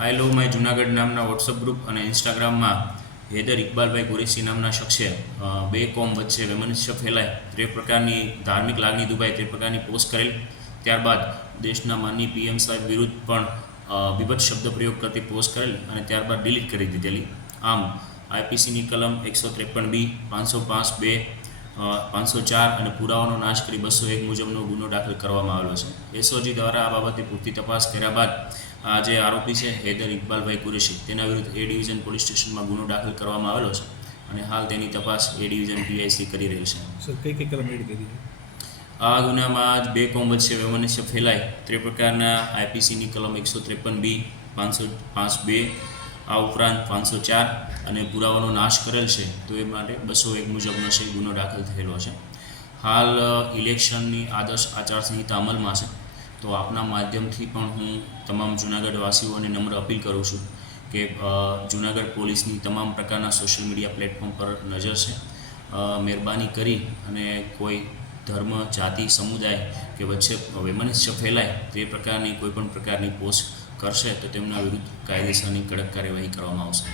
I love my Junagadh નામના WhatsApp group અને ઇન્સ્ટાગ્રામમાં હૈદર ઇકબાલભાઈ કુરેશી નામના શખ્સે બે કોમ વચ્ચે વૈમનસ્ય ફેલાય તે પ્રકારની ધાર્મિક લાગણી દુભાય તે પ્રકારની પોસ્ટ કરેલ. ત્યારબાદ દેશના માનનીય પીએમ સાહેબ વિરુદ્ધ પણ વિભત્સ શબ્દ પ્રયોગ કરતી પોસ્ટ કરેલ અને ત્યારબાદ ડિલીટ કરી દીધેલી. આમ આઈપીસીની કલમ 153B, 505(2), 504 અને પુરાવાનો નાશ કરી 201 મુજબનો ગુનો દાખલ કરવામાં આવેલો છે. એસઓજી દ્વારા આ બાબતે પૂરતી તપાસ કર્યા બાદ આ જે આરોપી છે હૈદર ઇકબાલભાઈ કુરેશી તેના વિરુદ્ધ એ ડિવિઝન પોલીસ સ્ટેશનમાં ગુનો દાખલ કરવામાં આવેલો છે અને હાલ તેની તપાસ એ ડિવિઝન પીઆઈસી કરી રહી છે. સર કઈ કલમ એડ કરી? આ ગુનામાં બે કોમ વચ્ચે વૈમનસ્ય ફેલાય તે પ્રકારના આઈપીસીની કલમ 153B, 505(2), આ ઉપરાંત 504 અને પુરાવાનો નાશ કરેલ છે તો એ માટે 201 મુજબનો છે ગુનો દાખલ થયેલો છે. હાલ ઇલેક્શનની આદર્શ આચારસંહિતા અમલમાં છે તો આપના માધ્યમથી પણ હું તમામ જૂનાગઢવાસીઓને નમ્ર અપીલ કરું છું કે જૂનાગઢ પોલીસની તમામ પ્રકારના સોશિયલ મીડિયા પ્લેટફોર્મ પર નજર છે. મહેરબાની કરી અને કોઈ ધર્મ, જાતિ, સમુદાય કે વચ્ચે વૈમનસ્ય ફેલાય તે પ્રકારની કોઈપણ પ્રકારની પોસ્ટ કરશે તો તેમના વિરુદ્ધ કાયદેસરની કડક કાર્યવાહી કરવામાં આવશે.